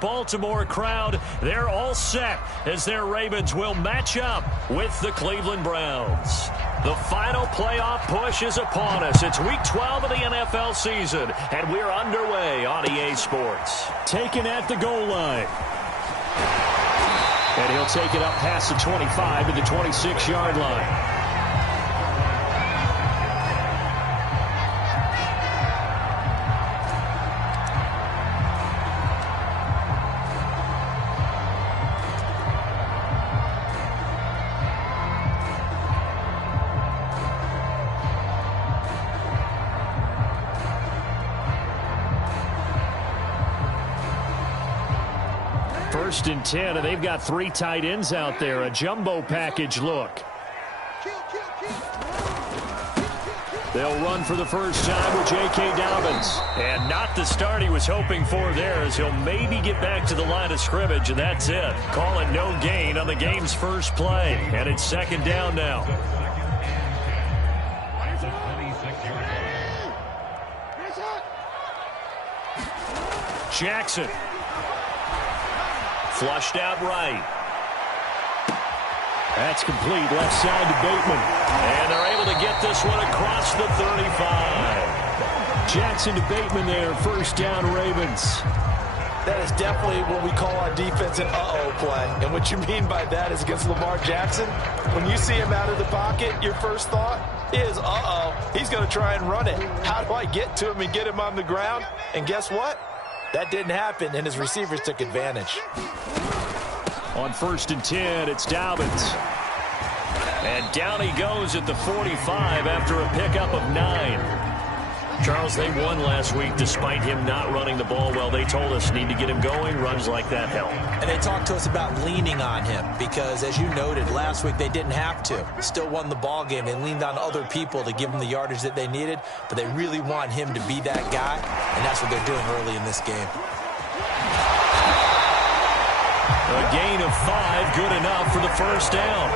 Baltimore crowd, they're all set as their Ravens will match up with the Cleveland Browns. The final playoff push is upon us. It's Week 12 of the NFL season, and we're underway on EA Sports. Taken at the goal line. And he'll take it up past the 25 to the 26-yard line. First and 10, and they've got 3 tight ends out there. A jumbo package look. They'll run for the first time with J.K. Dobbins. And not the start he was hoping for there, as he'll maybe get back to the line of scrimmage, and that's it. Call it no gain on the game's first play. And it's second down now. Jackson. Flushed out right. That's complete. Left side to Bateman. And they're able to get this one across the 35. Jackson to Bateman there. First down, Ravens. That is definitely what we call on defense an uh-oh play. And what you mean by that is against Lamar Jackson, when you see him out of the pocket, your first thought is, uh-oh, he's going to try and run it. How do I get to him and get him on the ground? And guess what? That didn't happen, and his receivers took advantage. On first and 10, it's Dobbins. And down he goes at the 45 after a pickup of 9. Charles, they won last week despite him not running the ball well. They told us need to get him going. Runs like that help. And they talked to us about leaning on him because, as you noted, last week they didn't have to. Still won the ball game. They leaned on other people to give them the yardage that they needed, but they really want him to be that guy, and that's what they're doing early in this game. A gain of 5, good enough for the first down.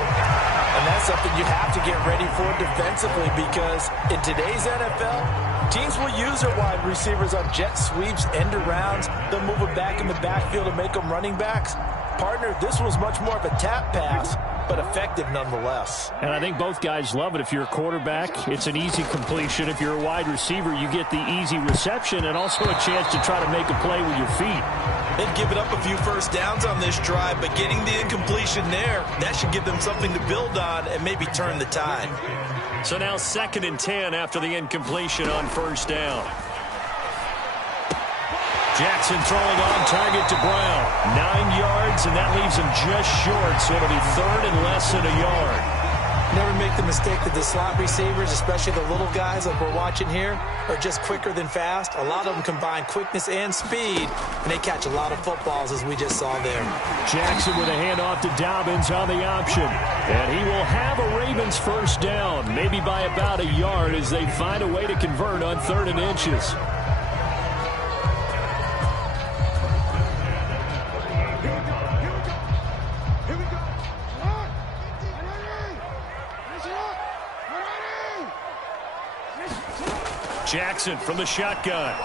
And that's something you have to get ready for defensively because in today's NFL, teams will use their wide receivers on jet sweeps, end arounds. They'll move them back in the backfield and make them running backs. Partner, this was much more of a tap pass, but effective nonetheless. And I think both guys love it. If you're a quarterback, it's an easy completion. If you're a wide receiver, you get the easy reception and also a chance to try to make a play with your feet. They've given up a few first downs on this drive, but getting the incompletion there, that should give them something to build on and maybe turn the tide. So now second and 10 after the incompletion on first down. Jackson throwing on target to Brown. 9 yards, and that leaves him just short, so it'll be third and less than a yard. Never make the mistake that the slot receivers, especially the little guys like we're watching here, are just quicker than fast. A lot of them combine quickness and speed, and they catch a lot of footballs, as we just saw there. Jackson with a handoff to Dobbins on the option. And he will have a Ravens first down, maybe by about a yard as they find a way to convert on 3rd and inches. Jackson from the shotgun.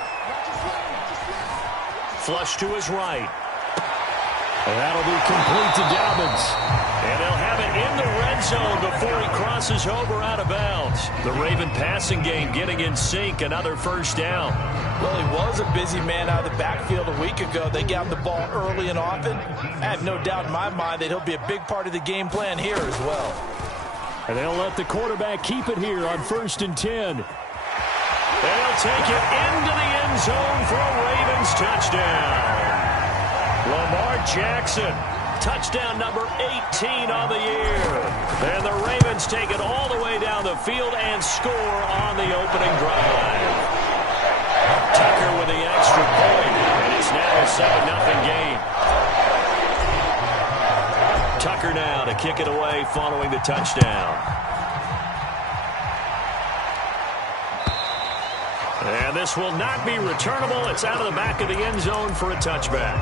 Flush to his right. That'll be complete to Dobbins. And they'll have it in the red zone before he crosses over out of bounds. The Raven passing game getting in sync. Another first down. Well, he was a busy man out of the backfield a week ago. They got him the ball early and often. I have no doubt in my mind that he'll be a big part of the game plan here as well. And they'll let the quarterback keep it here on first and 10. And he'll take it into the end zone for a Ravens touchdown. Lamar Jackson, touchdown number 18 on the year. And the Ravens take it all the way down the field and score on the opening drive. Tucker with the extra point, and it's now a 7-0 game. Tucker now to kick it away following the touchdown. And this will not be returnable. It's out of the back of the end zone for a touchback.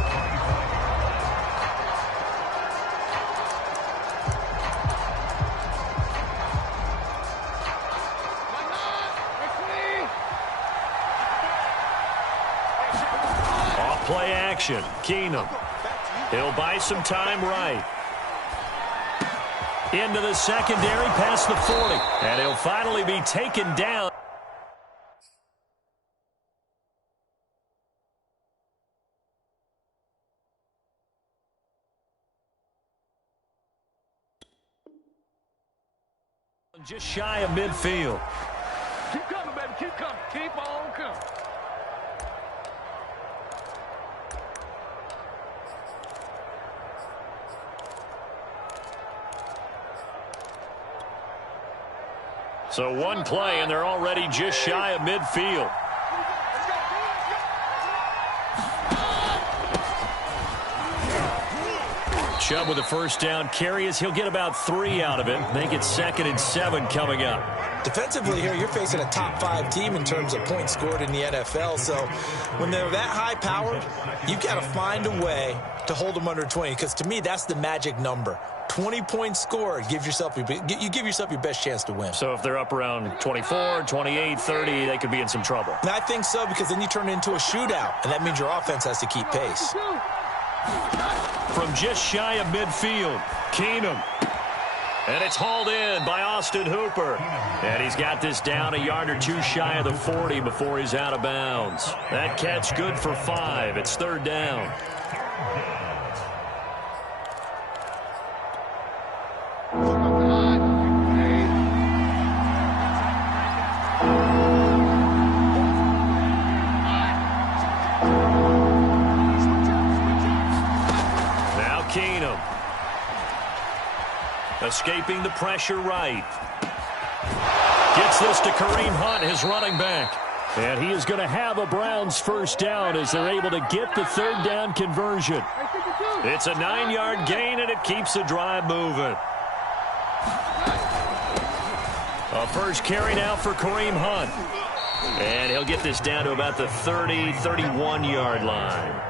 Off play action. action. Keenum. He'll buy some time right. Into the secondary, past the 40. And he'll finally be taken down. Just shy of midfield. Keep coming, baby. Keep coming. Keep on coming. So one play, and they're already just shy of midfield. Chubb with a first down carry as he'll get about 3 out of it. Make it 2nd and 7 coming up. Defensively here, you're facing a top 5 team in terms of points scored in the NFL. So when they're that high powered, you've got to find a way to hold them under 20. Because to me, that's the magic number. 20 points scored, you give yourself your best chance to win. So if they're up around 24, 28, 30, they could be in some trouble. And I think so, because then you turn it into a shootout, and that means your offense has to keep pace. From just shy of midfield, Keenum. And it's hauled in by Austin Hooper. And he's got this down a yard or 2 shy of the 40 before he's out of bounds. That catch good for 5. It's 3rd down. Escaping the pressure right. Gets this to Kareem Hunt, his running back. And he is going to have a Browns first down as they're able to get the 3rd down conversion. It's a 9-yard gain, and it keeps the drive moving. A first carry now for Kareem Hunt. And he'll get this down to about the 30, 31-yard line.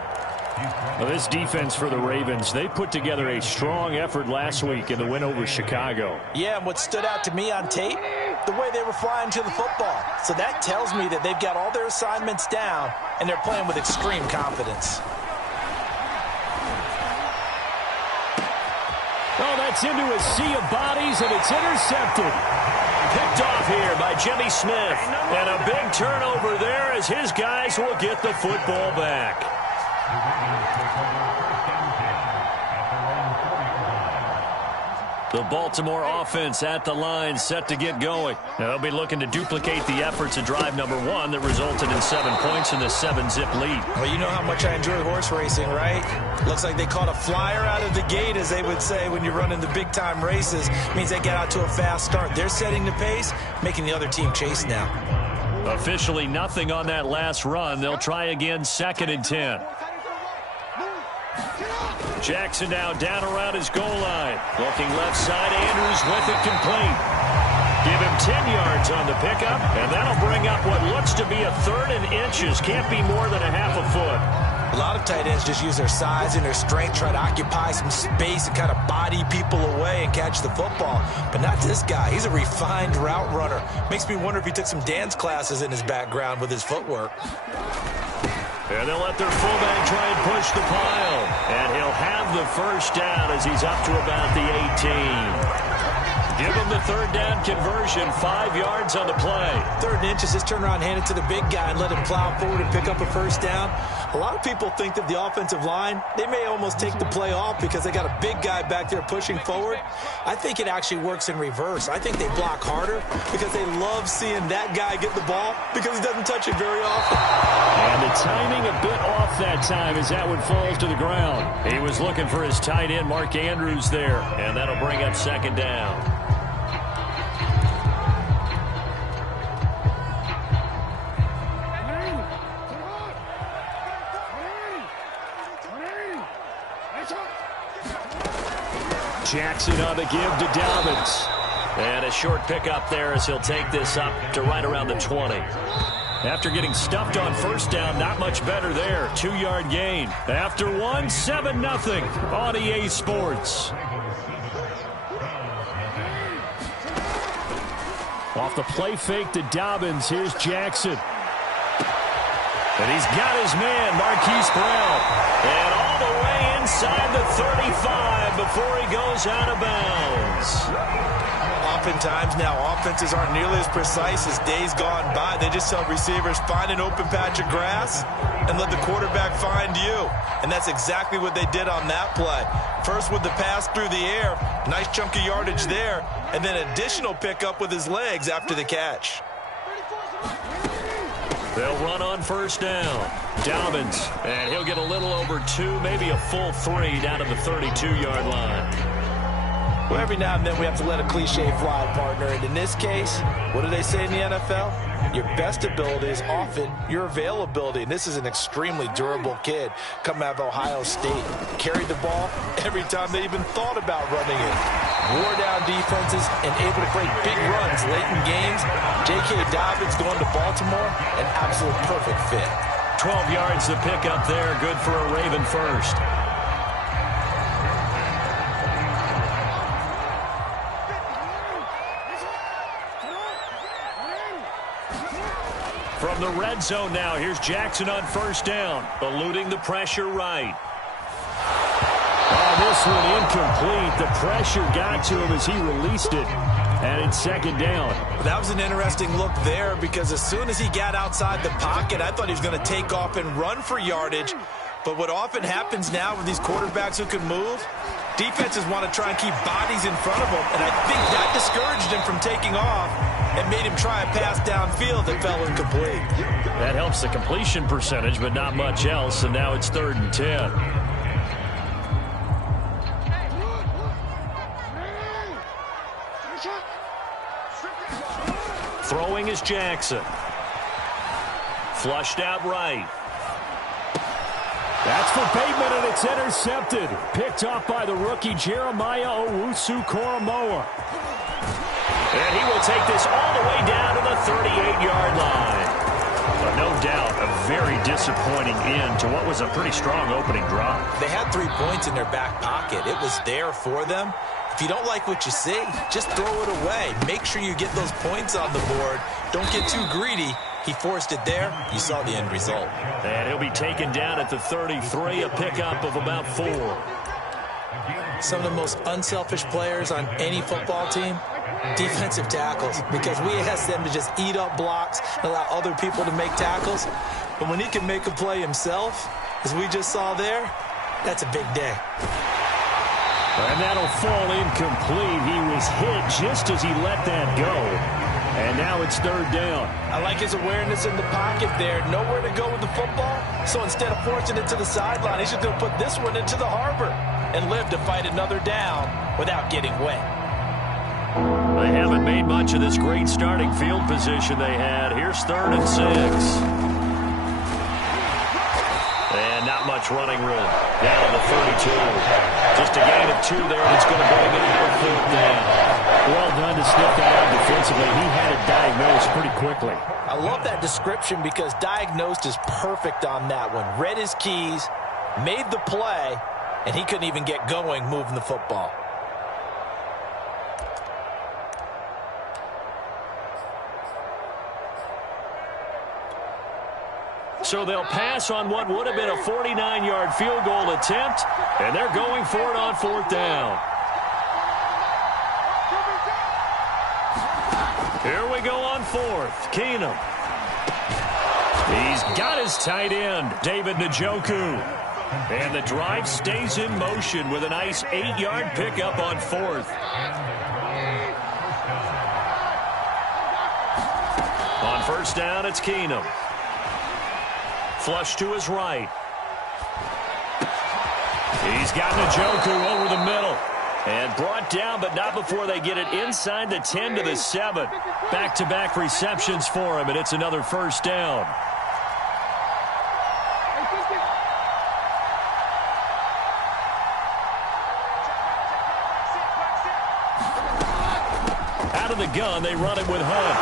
Well, this defense for the Ravens, they put together a strong effort last week in the win over Chicago. Yeah, and what stood out to me on tape, the way they were flying to the football. So that tells me that they've got all their assignments down, and they're playing with extreme confidence. Oh, that's into a sea of bodies, and it's intercepted. Picked off here by Jimmy Smith. And a big turnover there as his guys will get the football back. The Baltimore offense at the line, set to get going. Now, they'll be looking to duplicate the efforts of drive number 1 that resulted in 7 points in the 7-zip lead. Well, you know how much I enjoy horse racing, right? Looks like they caught a flyer out of the gate, as they would say when you're running the big-time races. It means they get out to a fast start. They're setting the pace, making the other team chase now. Officially nothing on that last run. They'll try again, 2nd and 10. Jackson now down around his goal line. Looking left side, Andrews with it complete. Give him 10 yards on the pickup, and that'll bring up what looks to be a 3rd and inches. Can't be more than a half a foot. A lot of tight ends just use their size and their strength, try to occupy some space and kind of body people away and catch the football. But not this guy. He's a refined route runner. Makes me wonder if he took some dance classes in his background with his footwork. And they'll let their fullback try and push the pile. And he'll have the first down as he's up to about the 18. Give him the 3rd down conversion, 5 yards on the play. 3rd and inches, just turn around, hand it to the big guy, and let him plow forward and pick up a first down. A lot of people think that the offensive line, they may almost take the play off because they got a big guy back there pushing forward. I think it actually works in reverse. I think they block harder because they love seeing that guy get the ball because he doesn't touch it very often. And the timing a bit off that time as that one falls to the ground. He was looking for his tight end, Mark Andrews, there, and that'll bring up 2nd down. Jackson on the give to Dobbins. And a short pickup there as he'll take this up to right around the 20. After getting stuffed on first down, not much better there. 2-yard gain. After 1, 7-0 on EA Sports. Off the play fake to Dobbins, here's Jackson. And he's got his man, Marquise Brown. And all the way inside the 35 before he goes out of bounds. Oftentimes now, offenses aren't nearly as precise as days gone by. They just tell receivers, find an open patch of grass and let the quarterback find you. And that's exactly what they did on that play. First with the pass through the air, nice chunk of yardage there, and then additional pickup with his legs after the catch. They'll run on first down. Dobbins, and he'll get a little over 2, maybe a full 3 down to the 32-yard line. Well, every now and then we have to let a cliche fly, partner. And in this case, what do they say in the NFL? Your best ability is often your availability. And this is an extremely durable kid coming out of Ohio State. Carried the ball every time they even thought about running it. Wore down defenses and able to break big runs late in games. J.K. Dobbins going to Baltimore, an absolute perfect fit. 12 yards to pick up there. Good for a Raven first. From the red zone now, here's Jackson on first down, eluding the pressure right. Oh, this one incomplete. The pressure got to him as he released it, and it's second down. That was an interesting look there because as soon as he got outside the pocket, I thought he was going to take off and run for yardage. But what often happens now with these quarterbacks who can move, defenses want to try and keep bodies in front of them, and I think that discouraged him from taking off and made him try a pass downfield that fell incomplete. That helps the completion percentage, but not much else, and now it's 3rd and 10. Throwing is Jackson. Flushed out right. That's for Bateman, and it's intercepted. Picked off by the rookie Jeremiah Owusu-Koramoah. And he will take this all the way down to the 38-yard line. But no doubt, a very disappointing end to what was a pretty strong opening drive. They had 3 points in their back pocket. It was there for them. If you don't like what you see, just throw it away. Make sure you get those points on the board. Don't get too greedy. He forced it there. You saw the end result. And he'll be taken down at the 33, a pickup of about 4. Some of the most unselfish players on any football team, defensive tackles, because we ask them to just eat up blocks and allow other people to make tackles. But when he can make a play himself, as we just saw there, that's a big day. And that'll fall incomplete. He was hit just as he let that go. And now it's 3rd down. I like his awareness in the pocket there. Nowhere to go with the football. So instead of forcing it to the sideline, he's just going to put this one into the harbor and live to fight another down without getting wet. They haven't made much of this great starting field position they had. Here's 3rd and 6. And not much running room. Down to the 32. Just a gain of 2 there, and it's going to bring it for 4th down. Well done to sniff that out defensively. He had it diagnosed pretty quickly. I love that description because diagnosed is perfect on that one. Read his keys, made the play, and he couldn't even get going moving the football. So they'll pass on what would have been a 49-yard field goal attempt, and they're going for it on 4th down. Here we go on 4th. Keenum. He's got his tight end, David Njoku. And the drive stays in motion with a nice 8-yard pickup on 4th. On first down, it's Keenum. Flush to his right. He's got Njoku over the middle. And brought down, but not before they get it inside the 10 to the 7. Back-to-back receptions for him, and it's another first down. Out of the gun, they run it with Hunt.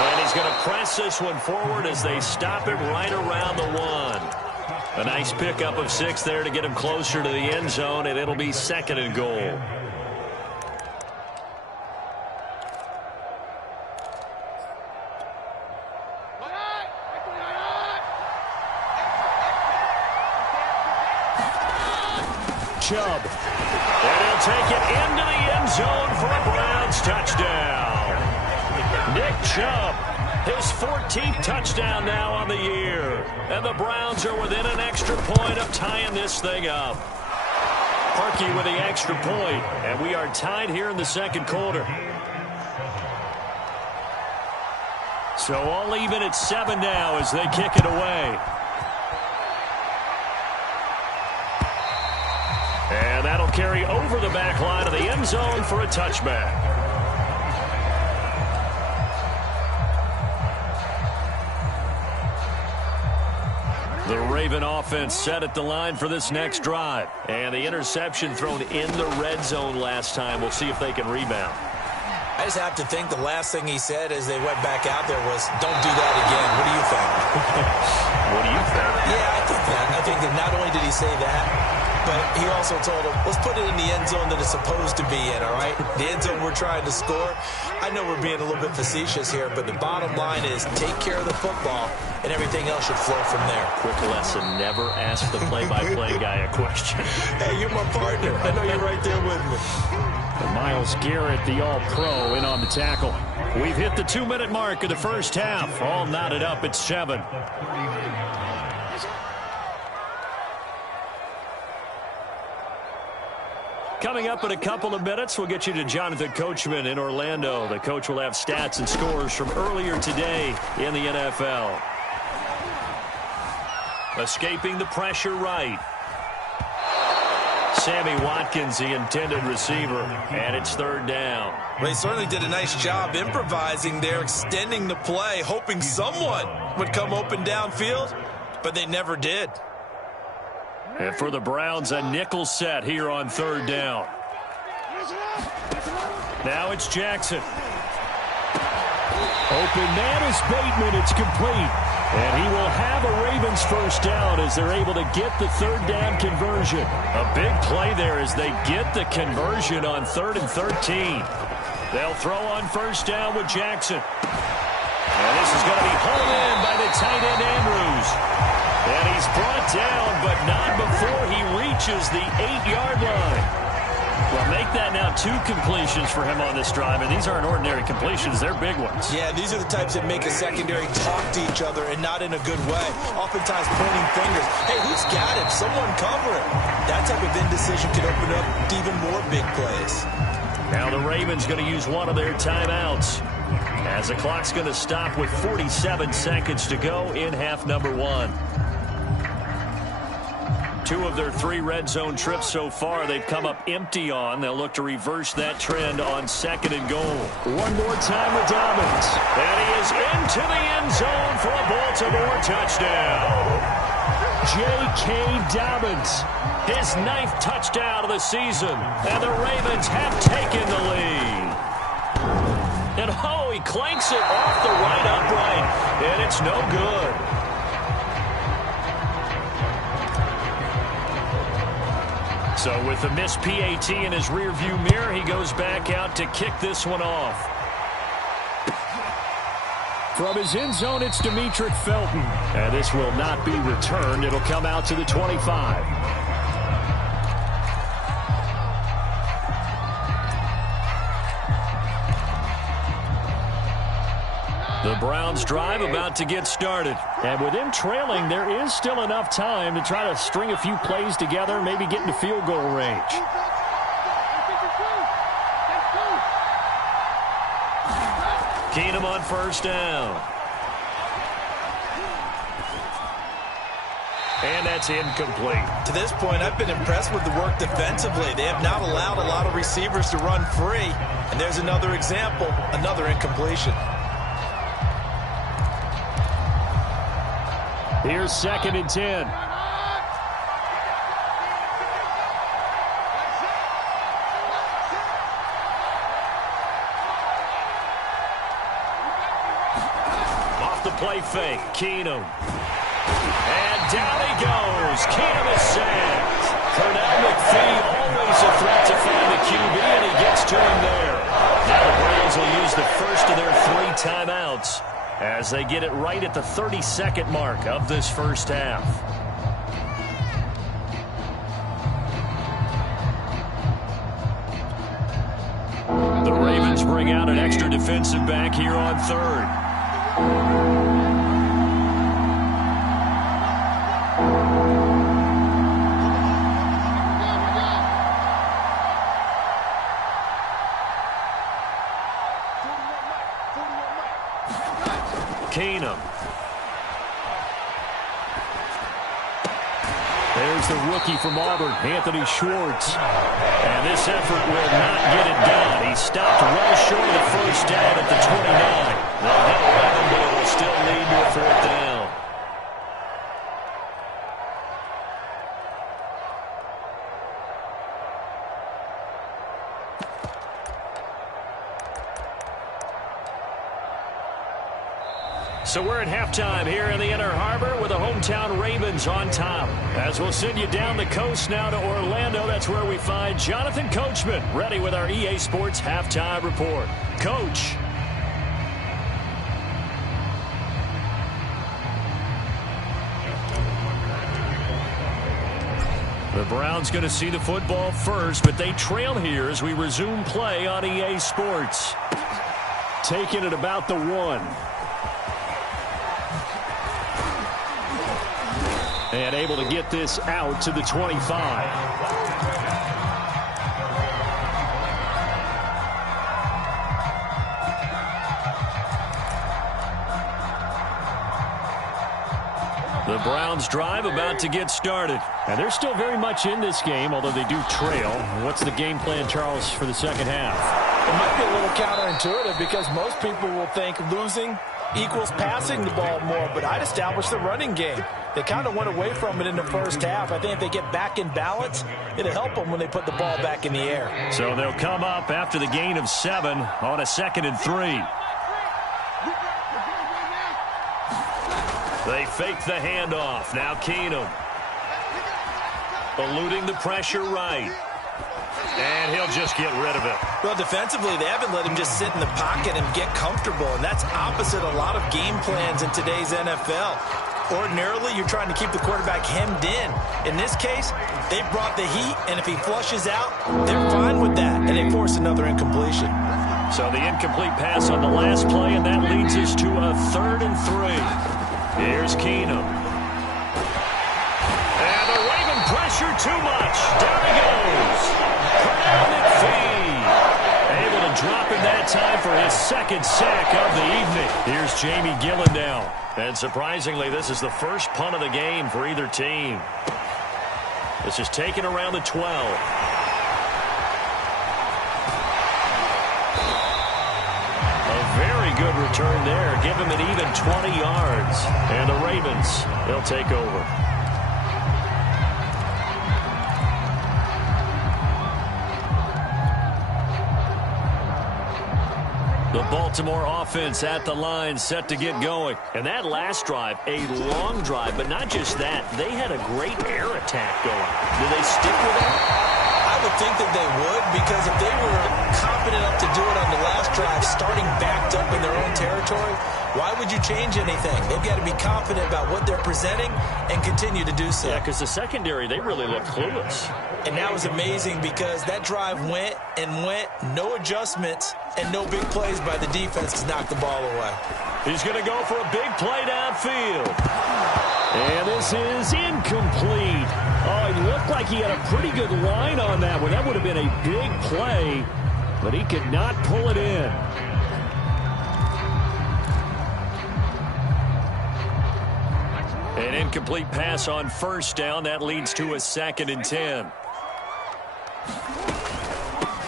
And he's going to press this one forward as they stop it right around the 1. A nice pickup of 6 there to get him closer to the end zone, and it'll be 2nd and goal. Chubb. And he'll take it into the end zone for a Browns touchdown. Nick Chubb, his 14th touchdown now on the year. And the Browns are within an extra point of tying this thing up. Parkey with the extra point, and we are tied here in the second quarter. So all even at 7 now as they kick it away. And that'll carry over the back line of the end zone for a touchback. The Raven offense set at the line for this next drive. And the interception thrown in the red zone last time. We'll see if they can rebound. I just have to think the last thing he said as they went back out there was, don't do that again. What do you think? What do you think? Yeah, I think that. I think that not only did he say that, but he also told him, let's put it in the end zone that it's supposed to be in, all right? The end zone we're trying to score. I know we're being a little bit facetious here, but the bottom line is take care of the football, and everything else should flow from there. Quick lesson, never ask the play-by-play guy a question. Hey, you're my partner. I know you're right there with me. And Myles Garrett, the all-pro, in on the tackle. We've hit the 2-minute mark of the first half. All knotted up at 7. Coming up in a couple of minutes, we'll get you to Jonathan Coachman in Orlando. The coach will have stats and scores from earlier today in the NFL. Escaping the pressure right. Sammy Watkins, the intended receiver, and it's 3rd down. They certainly did a nice job improvising there, extending the play, hoping someone would come open downfield, but they never did. And for the Browns, a nickel set here on 3rd down. Now it's Jackson. Open man is Bateman. It's complete. And he will have a Ravens first down as they're able to get the 3rd down conversion. A big play there as they get the conversion on 3rd and 13. They'll throw on first down with Jackson. And this is going to be hauled in by the tight end Andrews. And he's brought down, but not before he reaches the 8-yard line. Well, make that now 2 completions for him on this drive, and these aren't ordinary completions. They're big ones. Yeah, these are the types that make a secondary talk to each other and not in a good way. Oftentimes pointing fingers. Hey, who's got him? Someone cover him. That type of indecision can open up even more big plays. Now the Ravens going to use one of their timeouts as the clock's going to stop with 47 seconds to go in half number 1. 2 of their 3 red zone trips so far they've come up empty on. They'll look to reverse that trend on 2nd and goal. One more time with Dobbins. And he is into the end zone for a Baltimore touchdown. J.K. Dobbins, his 9th touchdown of the season. And the Ravens have taken the lead. And oh, he clanks it off the right upright. And it's no good. So with the missed PAT in his rearview mirror, he goes back out to kick this one off. From his end zone, it's Demetric Felton. And this will not be returned. It'll come out to the 25. The Browns drive about to get started. And with them trailing, there is still enough time to try to string a few plays together, maybe get into field goal range. Keenum on first down. And that's incomplete. To this point, I've been impressed with the work defensively. They have not allowed a lot of receivers to run free. And there's another example, another incompletion. Here's 2nd and 10. Off the play fake, Keenum. And down he goes. Keenum is sacked. Pernell McPhee, always a threat to find the QB, and he gets to him there. Now the Browns will use the first of their 3 timeouts as they get it right at the 32nd mark of this first half. bring out an extra defensive back here on third. Keenum. There's the rookie from Auburn, Anthony Schwartz. And this effort will not get it done. He stopped well short of the first down at the 29. They'll get 11, but it will still lead to a fourth down. So we're at halftime here in the Inner Harbor with the hometown Ravens on top. As we'll send you down the coast now to Orlando, that's where we find Jonathan Coachman ready with our EA Sports Halftime Report. Coach. The Browns going to see the football first, but they trail here as we resume play on EA Sports. Taking it about the 1. And able to get this out to the 25. The Browns drive about to get started. And they're still very much in this game, although they do trail. What's the game plan, Charles, for the second half? It might be a little counterintuitive because most people will think losing equals passing the ball more, but I'd establish the running game. They kind of went away from it in the first half. I think if they get back in balance, it'll help them when they put the ball back in the air. So they'll come up after the gain of 7 on a 2nd and 3. They fake the handoff. Now Keenum. Eluding the pressure right. And he'll just get rid of it. Well, defensively, they haven't let him just sit in the pocket and get comfortable, and that's opposite a lot of game plans in today's NFL. Ordinarily, you're trying to keep the quarterback hemmed in. In this case, they brought the heat, and if he flushes out, they're fine with that, and they force another incompletion. So the incomplete pass on the last play, and that leads us to a 3rd and 3. Here's Keenum. And the Raven pressure too much. Down he goes. Able to drop him that time for his 2nd sack of the evening. Here's Jamie Gillen now. And surprisingly, this is the first punt of the game for either team. This is taken around the 12. A very good return there. Give him an even 20 yards. And the Ravens, they'll take over. The Baltimore offense at the line, set to get going. And that last drive, a long drive, but not just that. They had a great air attack going. Do they stick with that? I would think that they would, because if they were confident enough to do it on the last drive, starting backed up in their own territory, why would you change anything? They've got to be confident about what they're presenting and continue to do so. Yeah, because the secondary, they really looked clueless. And that was amazing because that drive went and went, no adjustments, and no big plays by the defense to knock the ball away. He's going to go for a big play downfield. And this is incomplete. Oh, it looked like he had a pretty good line on that one. That would have been a big play, but he could not pull it in. An incomplete pass on 1st down. That leads to a 2nd and 10.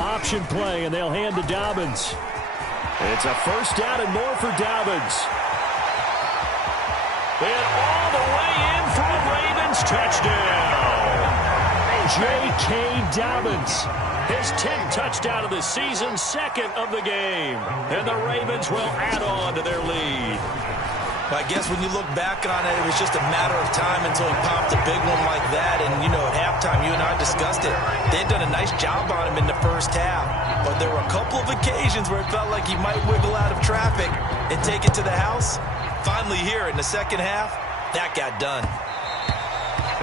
Option play, and they'll hand to Dobbins. It's a 1st down and more for Dobbins. And all the way in for a Ravens touchdown. J.K. Dobbins. His 10th touchdown of the season, 2nd of the game. And the Ravens will add on to their lead. I guess when you look back on it, it was just a matter of time until he popped a big one like that. And, you know, at halftime, you and I discussed it. They had done a nice job on him in the first half. But there were a couple of occasions where it felt like he might wiggle out of traffic and take it to the house. Finally here in the second half, that got done.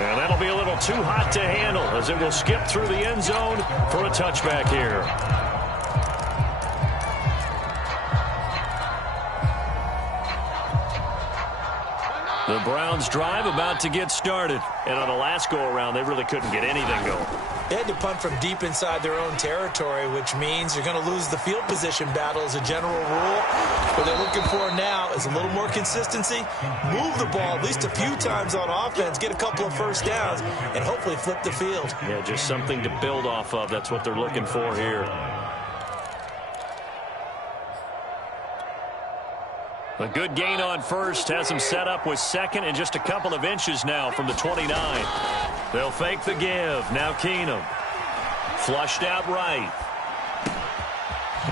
And that'll be a little too hot to handle as it will skip through the end zone for a touchback here. The Browns drive about to get started. And on the last go-around, they really couldn't get anything going. They had to punt from deep inside their own territory, which means you're going to lose the field position battle as a general rule. What they're looking for now is a little more consistency, move the ball at least a few times on offense, get a couple of first downs, and hopefully flip the field. Yeah, just something to build off of. That's what they're looking for here. A good gain on first has him set up with second and just a couple of inches now from the 29. They'll fake the give. Now Keenum. Flushed out right.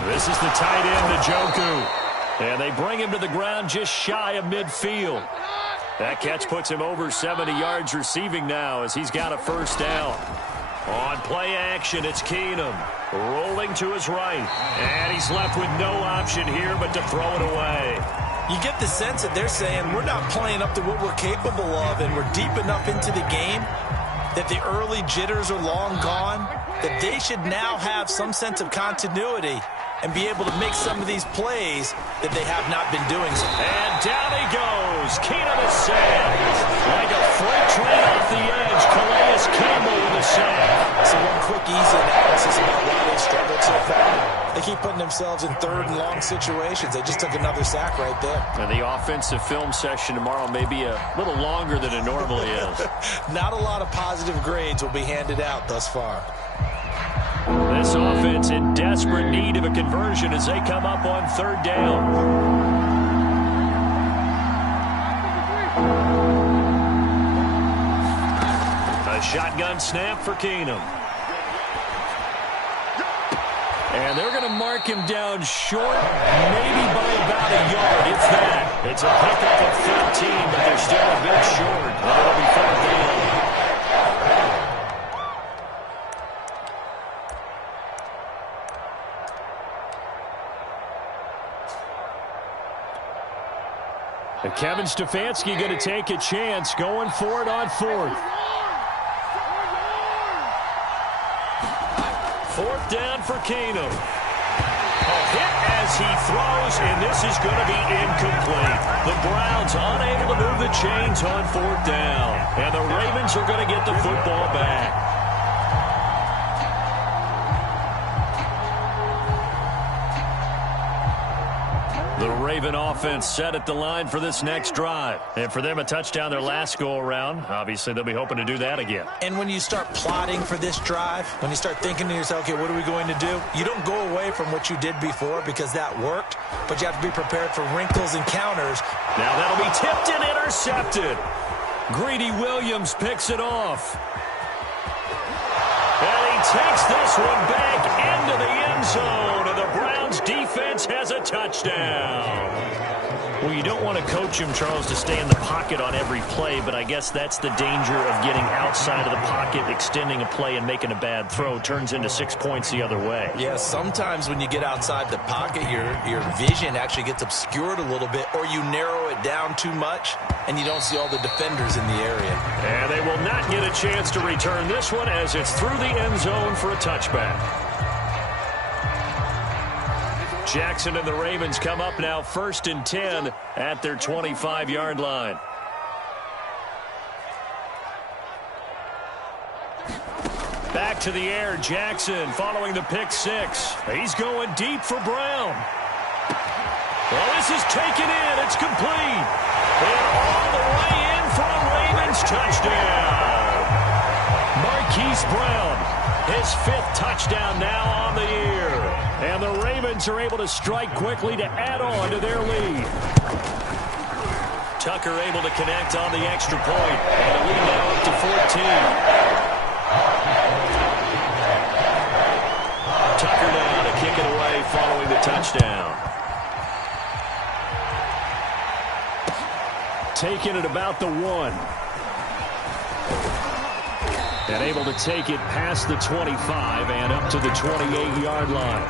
This is the tight end, Njoku. And they bring him to the ground just shy of midfield. That catch puts him over 70 yards receiving now as he's got a first down. On play action, it's Keenum. Rolling to his right. And he's left with no option here but to throw it away. You get the sense that they're saying we're not playing up to what we're capable of, and we're deep enough into the game that the early jitters are long gone, that they should now have some sense of continuity and be able to make some of these plays that they have not been doing so. And down he goes. Keenum is sacked. Like a freight train off the edge, Calais Campbell with a sack. So one quick, easy analysis about why they struggled so far. They keep putting themselves in third and long situations. They just took another sack right there. And the offensive film session tomorrow may be a little longer than it normally is. Not a lot of positive grades will be handed out thus far. This offense in desperate need of a conversion as they come up on third down. A shotgun snap for Keenum. And they're going to mark him down short, maybe by about a yard, if that. It's a pickup of 13, but they're still a bit short. That'll be fourth down. Kevin Stefanski going to take a chance, going for it on fourth. Fourth down for Keenum. A hit as he throws, and this is going to be incomplete. The Browns unable to move the chains on fourth down, and the Ravens are going to get the football back. The Raven offense set at the line for this next drive. And for them, a touchdown their last go-around. Obviously, they'll be hoping to do that again. And when you start plotting for this drive, when you start thinking to yourself, okay, what are we going to do? You don't go away from what you did before because that worked, but you have to be prepared for wrinkles and counters. Now that'll be tipped and intercepted. Greedy Williams picks it off. And he takes this one back into the end zone, and the Browns defense has a touchdown. Well, you don't want to coach him, Charles, to stay in the pocket on every play, but I guess that's the danger of getting outside of the pocket, extending a play, and making a bad throw. Turns into 6 points the other way. Yeah, sometimes when you get outside the pocket, your vision actually gets obscured a little bit, or you narrow it down too much, and you don't see all the defenders in the area. And they will not get a chance to return this one as it's through the end zone for a touchback. Jackson and the Ravens come up now 1st and 10 at their 25-yard line. Back to the air, Jackson following the pick six. He's going deep for Brown. Well, this is taken in. It's complete. And all the way in for a Ravens touchdown. Marquise Brown, his 5th touchdown now on the year. And the Ravens are able to strike quickly to add on to their lead. Tucker able to connect on the extra point. And the lead now up to 14. Tucker now to kick it away following the touchdown. Taking it about the 1. And able to take it past the 25 and up to the 28-yard line.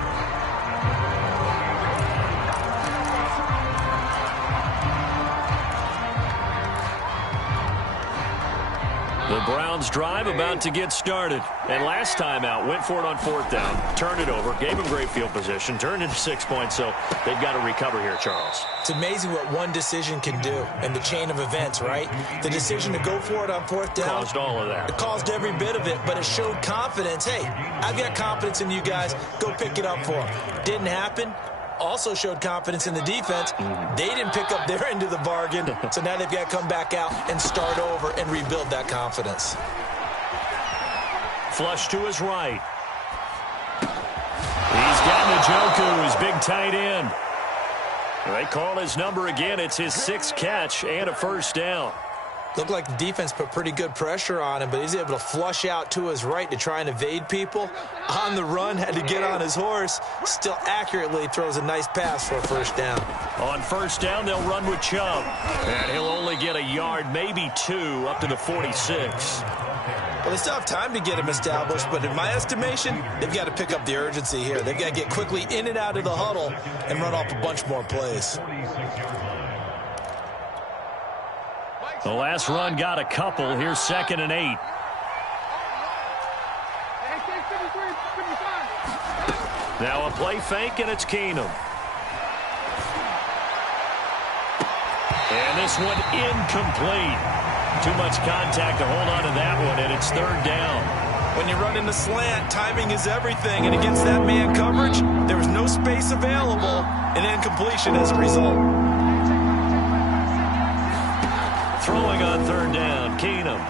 The Browns drive about to get started. And last time out, went for it on 4th down, turned it over, gave them great field position, turned into 6 points, so they've got to recover here, Charles. It's amazing what one decision can do in the chain of events, right? The decision to go for it on 4th down. Caused all of that. It caused every bit of it, but it showed confidence. Hey, I've got confidence in you guys. Go pick it up for them. Didn't happen. Also showed confidence in the defense. They didn't pick up their end of the bargain, so now they've got to come back out and start over and rebuild that confidence. Flush to his right. He's got Njoku, his big tight end. They call his number again. It's his 6th catch and a 1st down. Looked like the defense put pretty good pressure on him, but he's able to flush out to his right to try and evade people. On the run, had to get on his horse. Still accurately throws a nice pass for a 1st down. On 1st down, they'll run with Chubb. And he'll only get a yard, maybe 2, up to the 46. Well, they still have time to get him established, but in my estimation, they've got to pick up the urgency here. They've got to get quickly in and out of the huddle and run off a bunch more plays. The last run got a couple. Here's 2nd and 8. Now a play fake, and it's Keenum. And this one incomplete. Too much contact to hold on to that one, and it's 3rd down. When you run in the slant, timing is everything, and against that man coverage, there was no space available, and incompletion as a result. Throwing on 3rd down, Keenum.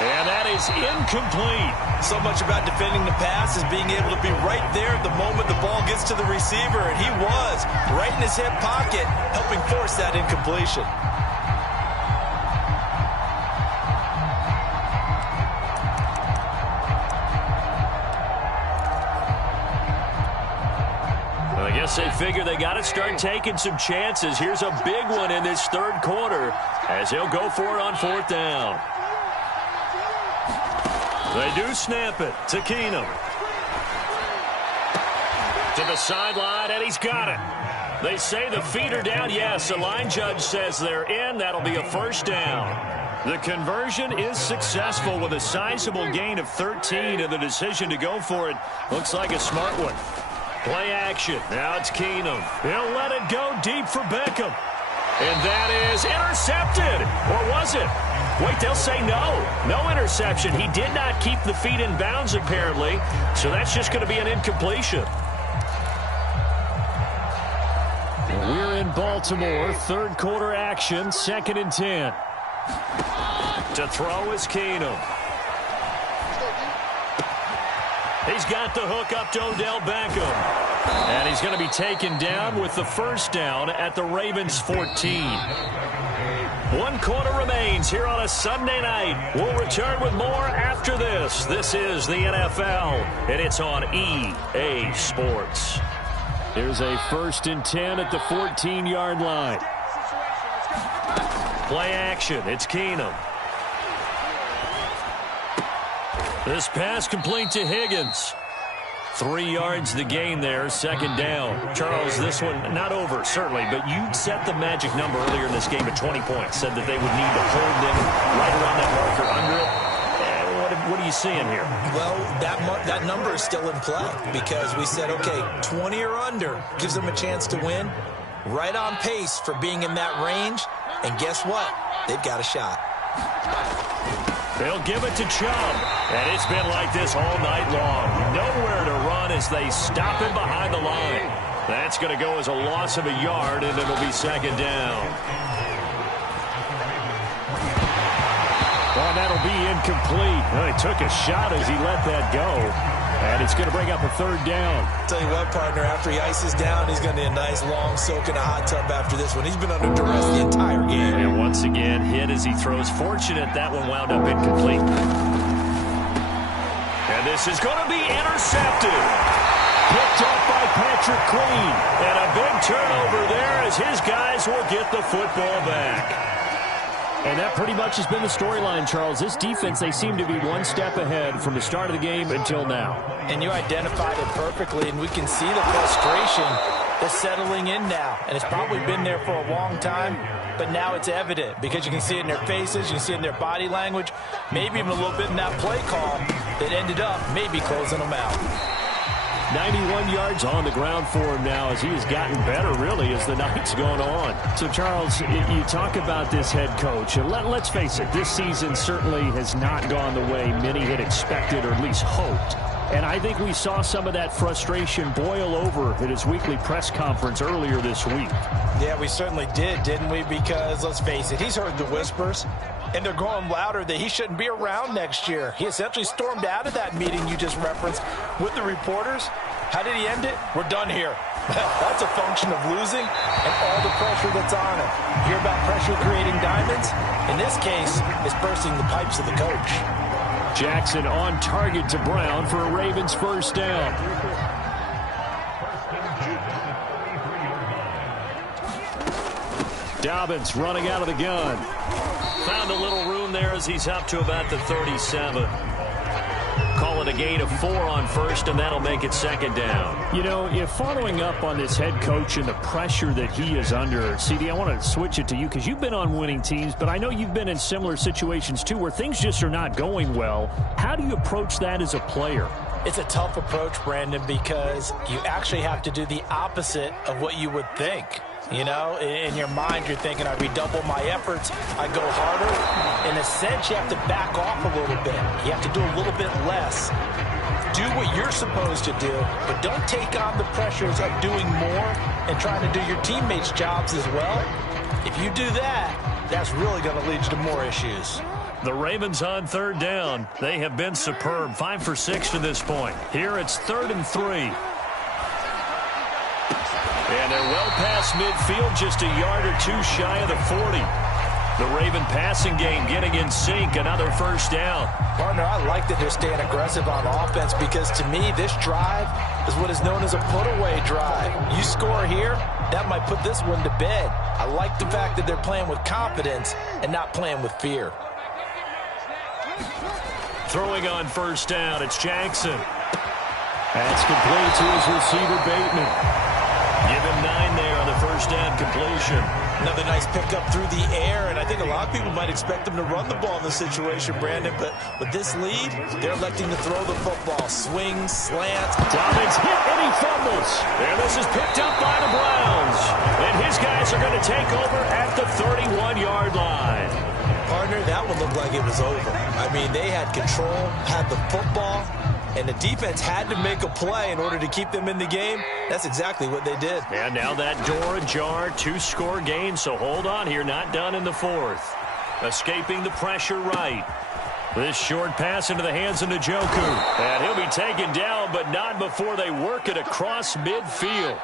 And that is incomplete. So much about defending the pass is being able to be right there at the moment the ball gets to the receiver, and he was right in his hip pocket, helping force that incompletion. I guess they figure they got to start taking some chances. Here's a big one in this 3rd quarter as he'll go for it on 4th down. They do snap it to Keenum. To the sideline, and he's got it. They say the feet are down. Yes, the line judge says they're in. That'll be a 1st down. The conversion is successful with a sizable gain of 13, and the decision to go for it looks like a smart one. Play action. Now it's Keenum. He'll let it go deep for Beckham. And that is intercepted. Or was it? Wait, they'll say no. No interception. He did not keep the feet in bounds, apparently. So that's just going to be an incompletion. We're in Baltimore. 3rd quarter action. 2nd and 10. To throw is Keenum. He's got the hook up to Odell Beckham. And he's going to be taken down with the 1st down at the Ravens 14. 1 quarter remains here on a Sunday night. We'll return with more after this. This is the NFL, and it's on EA Sports. Here's a 1st and 10 at the 14-yard line. Play action. It's Keenum. This pass complete to Higgins. 3 yards the gain there, 2nd down. Charles, this one not over, certainly, but you set the magic number earlier in this game at 20 points. Said that they would need to hold them right around that marker under it. What are you seeing here? Well, that number is still in play because we said, okay, 20 or under gives them a chance to win. Right on pace for being in that range. And guess what? They've got a shot. They'll give it to Chubb. And it's been like this all night long. Nowhere to run as they stop him behind the line. That's going to go as a loss of a yard, and it'll be 2nd down. Well, that'll be incomplete. Well, he took a shot as he let that go. And it's going to bring up a 3rd down. Tell you what, partner, after he ices down, he's going to need a nice long soak in a hot tub after this one. He's been under duress the entire game. And once again, hit as he throws. Fortunate that one wound up incomplete. And this is going to be intercepted. Picked up by Patrick Queen. And a big turnover there as his guys will get the football back. And that pretty much has been the storyline, Charles. This defense, they seem to be one step ahead from the start of the game until now. And you identified it perfectly, and we can see the frustration that's settling in now. And it's probably been there for a long time. but now it's evident because you can see it in their faces, you can see it in their body language, maybe even a little bit in that play call that ended up maybe closing them out. 91 yards on the ground for him now as he has gotten better, really, as the night's gone on. So, Charles, you talk about this head coach. And let's face it, this season certainly has not gone the way many had expected or at least hoped. And I think we saw some of that frustration boil over at his weekly press conference earlier this week. Yeah, we certainly did, didn't we? Because, let's face it, he's heard the whispers, and they're growing louder that he shouldn't be around next year. He essentially stormed out of that meeting you just referenced with the reporters. How did he end it? We're done here. That's a function of losing and all the pressure that's on him. Hear about pressure creating diamonds? In this case, it's bursting the pipes of the coach. Jackson on target to Brown for a Ravens first down. Dobbins running out of the gun. Found a little room there as he's up to about the 37. Call it a gain of 4 on first, and that'll make it second down. You know, if following up on this head coach and the pressure that he is under, CD, I want to switch it to you because you've been on winning teams, but I know you've been in similar situations too where things just are not going well. How do you approach that as a player? It's a tough approach, Brandon, because you actually have to do the opposite of what you would think. You know, in your mind, you're thinking, I redouble my efforts, I go harder. In a sense, you have to back off a little bit. You have to do a little bit less. Do what you're supposed to do, but don't take on the pressures of doing more and trying to do your teammates' jobs as well. If you do that, that's really going to lead you to more issues. The Ravens on third down. They have been superb. 5 for 6 to this point. Here it's 3rd and 3. And they're well past midfield, just a yard or two shy of the 40. The Raven passing game getting in sync, another first down. Partner, I like that they're staying aggressive on offense because to me, this drive is what is known as a put-away drive. You score here, that might put this one to bed. I like the fact that they're playing with confidence and not playing with fear. Throwing on first down, it's Jackson. That's complete to his receiver, Bateman. Give him 9 there on the first down completion. Another nice pickup through the air, and I think a lot of people might expect them to run the ball in this situation, Brandon, but with this lead, they're electing to throw the football. Swings, slants. Dobbins hit and he fumbles. And this is picked up by the Browns. And his guys are going to take over at the 31-yard line. Partner, that one looked like it was over. I mean, they had control, had the football, and the defense had to make a play in order to keep them in the game. That's exactly what they did. And now that door ajar, 2-score game, so hold on here, not done in the 4th. Escaping the pressure right. This short pass into the hands of Njoku. And he'll be taken down, but not before they work it across midfield.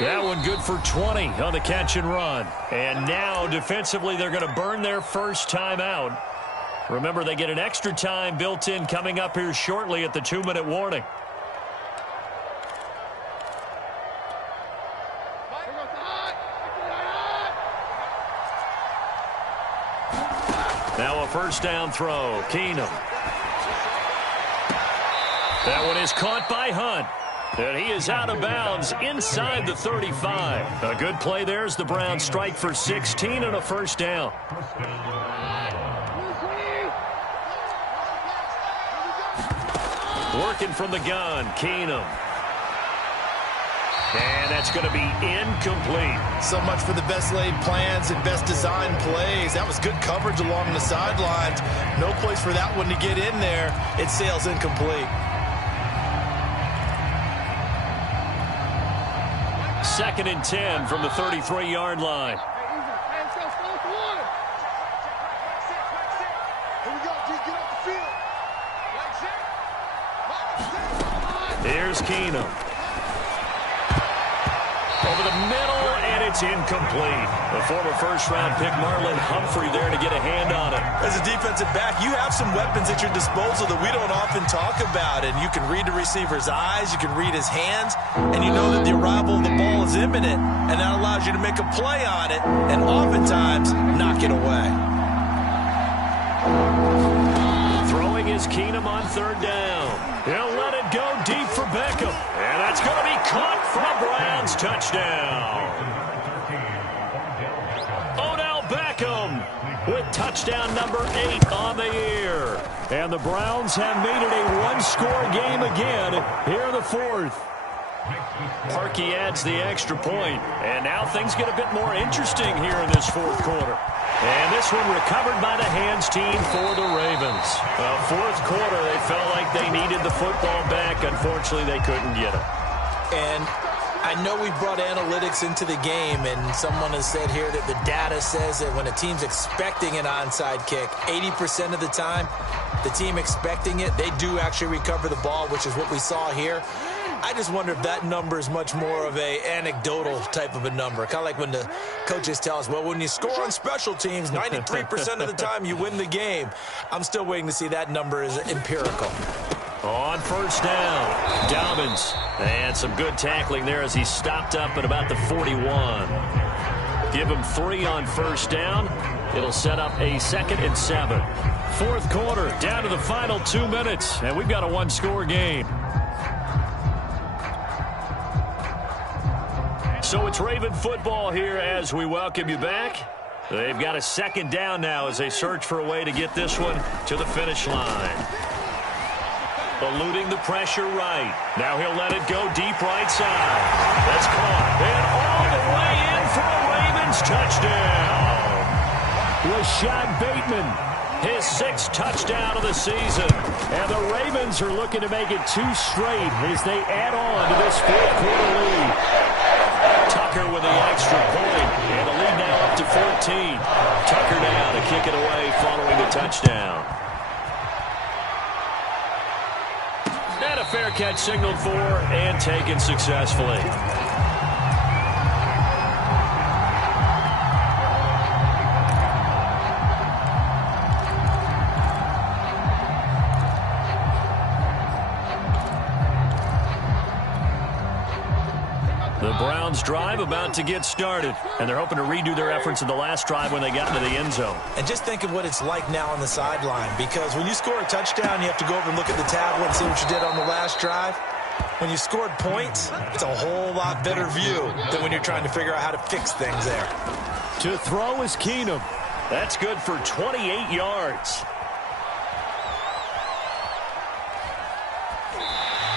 That one good for 20 on the catch and run. And now defensively they're going to burn their first timeout. Remember, they get an extra time built in coming up here shortly at the 2-minute warning. Now a first down throw. Keenum. That one is caught by Hunt. And he is out of bounds inside the 35. A good play there as the Browns strike for 16 and a first down. Working from the gun, Keenum. And that's going to be incomplete. So much for the best laid plans and best designed plays. That was good coverage along the sidelines. No place for that one to get in there. It sails incomplete. 2nd and 10 from the 33-yard line. Here's Keenum. Over the middle, and it's incomplete. The former first-round pick, Marlon Humphrey, there to get a hand on it. As a defensive back, you have some weapons at your disposal that we don't often talk about. And you can read the receiver's eyes, you can read his hands, and you know that the arrival of the ball is imminent. And that allows you to make a play on it, and oftentimes knock it away. Throwing is Keenum on 3rd down. He'll let it go deep for Beckham. And that's going to be caught for a Browns touchdown. Odell touchdown number 8 on the year. And the Browns have made it a one-score game again here in the fourth. Parkey adds the extra point, and now things get a bit more interesting here in this fourth quarter. And this one recovered by the hands team for the Ravens. Fourth quarter, they felt like they needed the football back. Unfortunately, they couldn't get it. And I know we brought analytics into the game, and someone has said here that the data says that when a team's expecting an onside kick, 80% of the time, the team expecting it, they do actually recover the ball, which is what we saw here. I just wonder if that number is much more of a anecdotal type of a number. Kind of like when the coaches tell us, well, when you score on special teams, 93% of the time you win the game. I'm still waiting to see that number is empirical. On first down, Dobbins. And some good tackling there as he stopped up at about the 41. Give him 3 on first down. It'll set up a 2nd and 7. Fourth quarter, down to the final 2 minutes, and we've got a one-score game. So it's Raven football here as we welcome you back. They've got a 2nd down now as they search for a way to get this one to the finish line. Eluding the pressure right. Now he'll let it go deep right side. That's caught. And all the way in for a Ravens touchdown. Rashad Bateman, his 6th touchdown of the season. And the Ravens are looking to make it 2 straight as they add on to this fourth quarter lead. Tucker with the extra point. And the lead now up to 14. Tucker now to kick it away following the touchdown. And a fair catch signaled for and taken successfully. The Browns drive about to get started, and they're hoping to redo their efforts in the last drive when they got into the end zone. And just think of what it's like now on the sideline, because when you score a touchdown, you have to go over and look at the tablet and see what you did on the last drive. When you scored points, it's a whole lot better view than when you're trying to figure out how to fix things there. To throw is Keenum. That's good for 28 yards.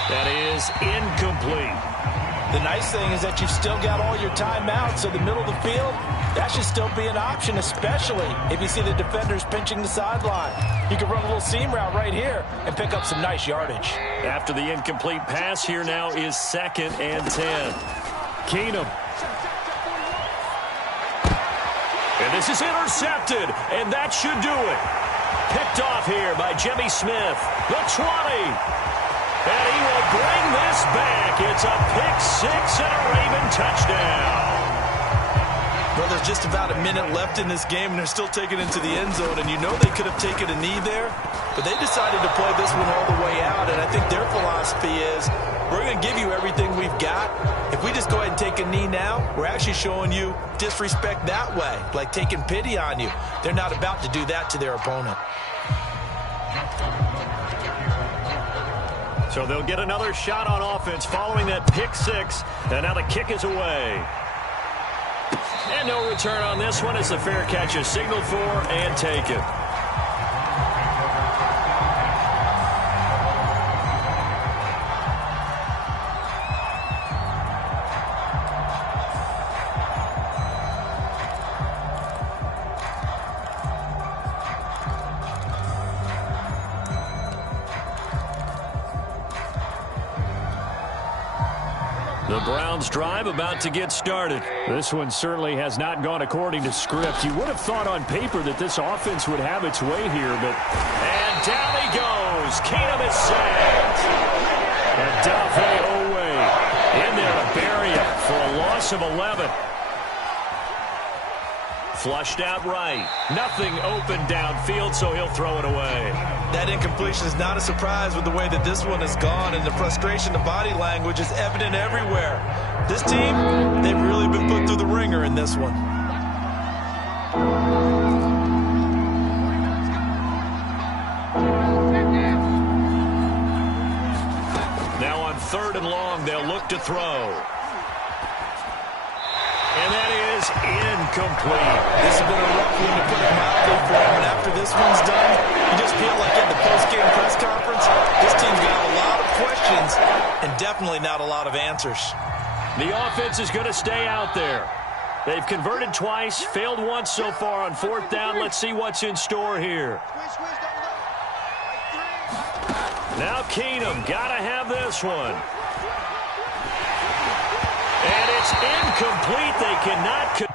That is incomplete. The nice thing is that you've still got all your timeouts, so the middle of the field, that should still be an option, especially if you see the defenders pinching the sideline. You can run a little seam route right here and pick up some nice yardage. After the incomplete pass, here now is 2nd and 10. Keenum. And this is intercepted, and that should do it. Picked off here by Jimmy Smith. The 20. And he will bring this back. It's a pick-6 and a Raven touchdown. Well, there's just about a minute left in this game, and they're still taking it into the end zone. And you know they could have taken a knee there, but they decided to play this one all the way out. And I think their philosophy is, we're going to give you everything we've got. If we just go ahead and take a knee now, we're actually showing you disrespect that way, like taking pity on you. They're not about to do that to their opponent. So they'll get another shot on offense following that pick-6, and now the kick is away. And no return on this one as the fair catch is signaled for and taken. The Browns drive about to get started. This one certainly has not gone according to script. You would have thought on paper that this offense would have its way here, but... And down he goes. Keenum is sacked. And Dafe Owe in there to bury it for a loss of 11. Flushed out right. Nothing open downfield, so he'll throw it away. That incompletion is not a surprise with the way that this one has gone, and the frustration, the body language is evident everywhere. This team, they've really been put through the ringer in this one. Now on 3rd and long, they'll look to throw. And that is it's incomplete. This has been a rough one, to put it mildly, for him. And after this one's done, you just feel like at the post-game press conference, this team's going to have a lot of questions and definitely not a lot of answers. The offense is going to stay out there. They've converted twice, failed once so far on fourth down. Let's see what's in store here. Now Keenum, got to have this one. And it's incomplete. They cannot...